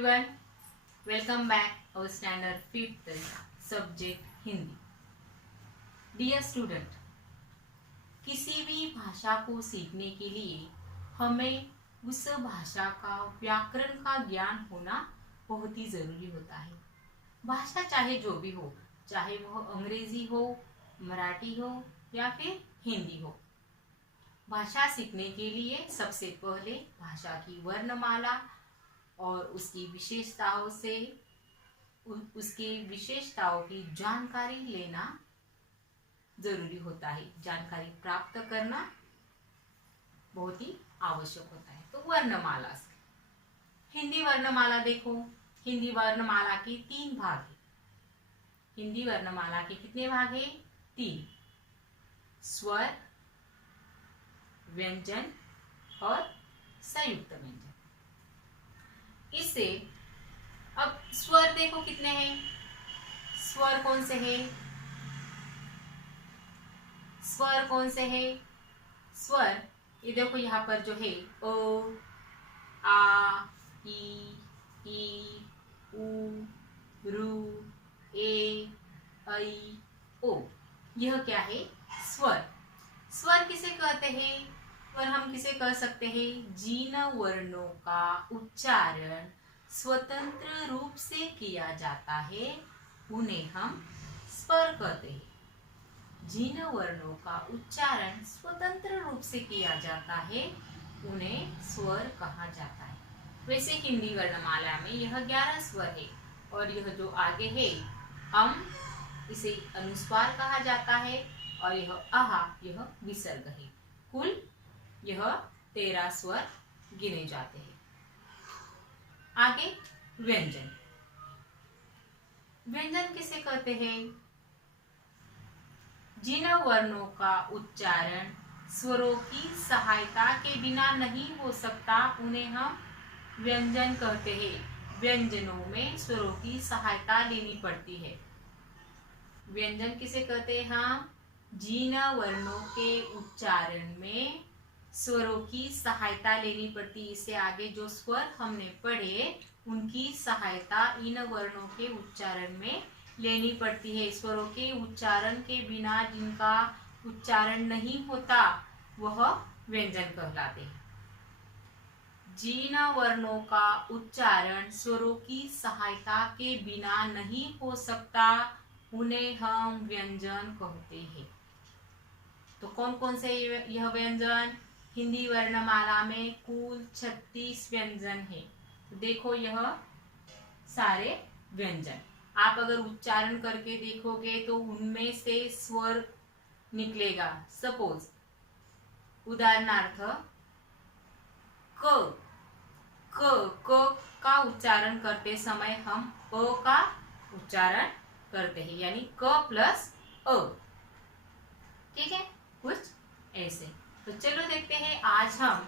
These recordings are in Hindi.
everyone, welcome back our standard 5th subject Hindi. Dear student, किसी भी भाषा को सीखने के लिए हमें उस भाषा का व्याकरण का ज्ञान होना बहुत ही ज़रूरी होता है। भाषा चाहे जो भी हो, चाहे वह अंग्रेजी हो, मराठी हो या फिर हिंदी हो, भाषा सीखने के लिए सबसे पहले भाषा की वर्णमाला और उसकी विशेषताओं की जानकारी लेना जरूरी होता है। जानकारी प्राप्त करना बहुत ही आवश्यक होता है। तो वर्णमाला से हिंदी वर्णमाला देखो, हिंदी वर्णमाला के 3 भाग है। हिंदी वर्णमाला के कितने भाग है? 3। स्वर, व्यंजन और संयुक्त व्यंजन। इससे अब स्वर देखो कितने हैं। स्वर कौन से हैं? स्वर कौन से हैं? स्वर ये देखो यहाँ पर जो है ओ, आ, ई, उ, रू, ए, ऐ, ओ, यह क्या है? स्वर। स्वर किसे कहते हैं? स्वर हम किसे कह सकते हैं? जिन वर्णों का उच्चारण स्वतंत्र रूप से किया जाता है उन्हें हम स्वर कहते हैं। जिन वर्णों का उच्चारण स्वतंत्र रूप से किया जाता है उन्हें स्वर कहा जाता है। वैसे हिंदी वर्णमाला में यह 11 स्वर है और यह जो आगे है इसे अनुस्वार कहा जाता है और यह आहा यह विसर्ग है। कुल यह 13 स्वर गिने जाते हैं। आगे व्यंजन। व्यंजन किसे कहते हैं? जिन वर्णों का उच्चारण स्वरों की सहायता के बिना नहीं हो सकता उन्हें हम व्यंजन कहते हैं। व्यंजनों में स्वरों की सहायता लेनी पड़ती है। व्यंजन किसे कहते हैं? हम जिन वर्णों के उच्चारण में स्वरों की सहायता लेनी पड़ती। इससे आगे जो स्वर हमने पढ़े उनकी सहायता इन वर्णों के उच्चारण में लेनी पड़ती है। स्वरों के उच्चारण के बिना जिनका उच्चारण नहीं होता वह व्यंजन कहलाते हैं। जिन वर्णों का उच्चारण स्वरों की सहायता के बिना नहीं हो सकता उन्हें हम व्यंजन कहते हैं। तो कौन कौन से यह व्यंजन? हिंदी वर्णमाला में कुल 36 व्यंजन है। तो देखो यह सारे व्यंजन आप अगर उच्चारण करके देखोगे तो उनमें से स्वर निकलेगा। सपोज उदाहरणार्थ क का उच्चारण करते समय हम अ का उच्चारण करते हैं, यानी क प्लस अ। ठीक है, कुछ ऐसे। तो चलो देखते हैं आज हम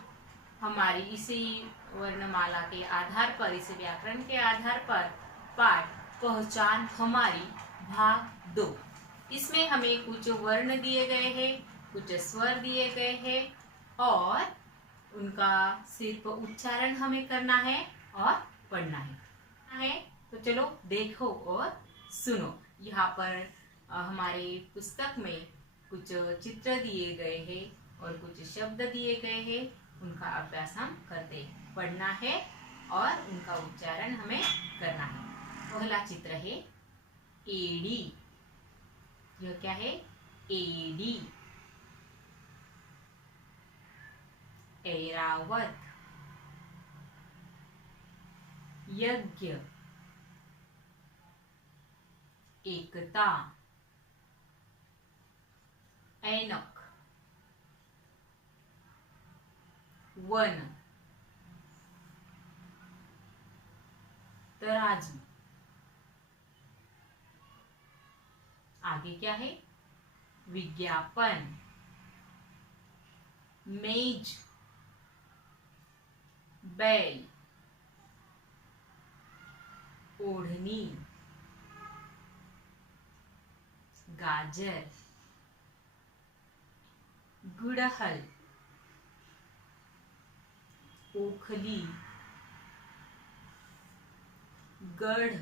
हमारी इसी वर्णमाला के आधार पर, इसी व्याकरण के आधार पर पाठ पहचान हमारी भाग 2। इसमें हमें कुछ वर्ण दिए गए हैं, कुछ स्वर दिए गए हैं और उनका सिर्फ उच्चारण हमें करना है और पढ़ना है। तो चलो देखो और सुनो। यहाँ पर हमारे पुस्तक में कुछ चित्र दिए गए हैं और कुछ शब्द दिए गए हैं। उनका अभ्यास हम करते हैं। पढ़ना है और उनका उच्चारण हमें करना है। पहला चित्र है एडी। यह क्या है? एडी। ऐरावत, यज्ञ, एकता, ऐनक, वन, तराजू। आगे क्या है? विज्ञापन, मेज, बैल, ओढ़नी, गाजर, गुड़हल, ओखली, गढ़,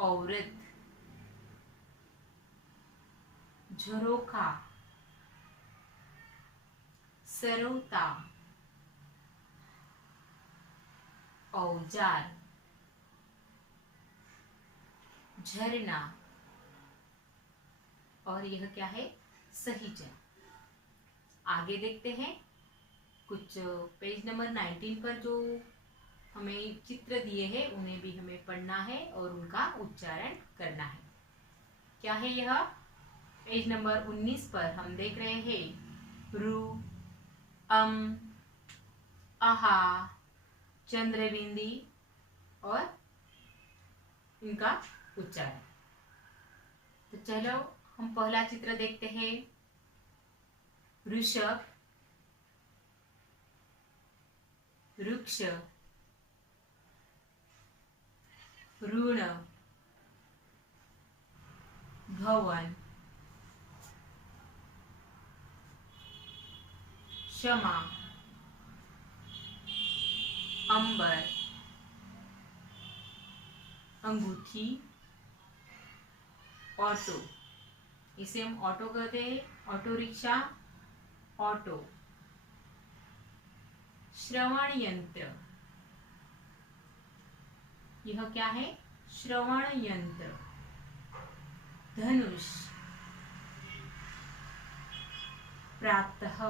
औरत, झरोखा, सरौता, औजार, झरना, और यह क्या है? सहीजा। आगे देखते हैं, कुछ पेज नंबर 19 पर जो हमें चित्र दिए हैं उन्हें भी हमें पढ़ना है और उनका उच्चारण करना है। क्या है यह? पेज नंबर 19 पर हम देख रहे हैं रु, आहा, चंद्रबिंदी और इनका उच्चारण। तो चलो हम पहला चित्र देखते हैं। ऋषभ, वृक्ष, ऋण, भवन, क्षमा, अंबर, अंगूठी, ऑटो, इसे हम ऑटो कहते हैं, ऑटो रिक्शा, ऑटो, श्रवण यंत्र, यह क्या है? श्रवण यंत्र, धनुष, प्रातः,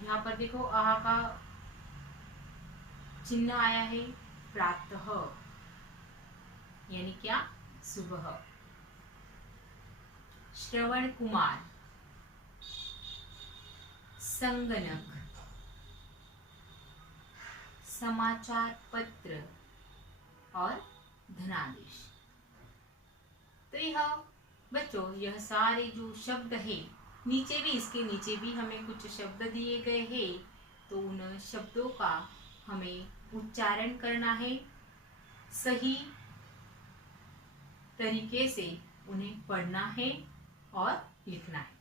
यहाँ पर देखो आहा का चिन्ह आया है, प्रातः यानी क्या? सुबह। श्रवण कुमार, संगणक, समाचार पत्र और धनादेश। तो यह बच्चों, यह सारे जो शब्द है, नीचे भी, इसके नीचे भी हमें कुछ शब्द दिए गए हैं, तो उन शब्दों का हमें उच्चारण करना है, सही तरीके से उन्हें पढ़ना है और लिखना है।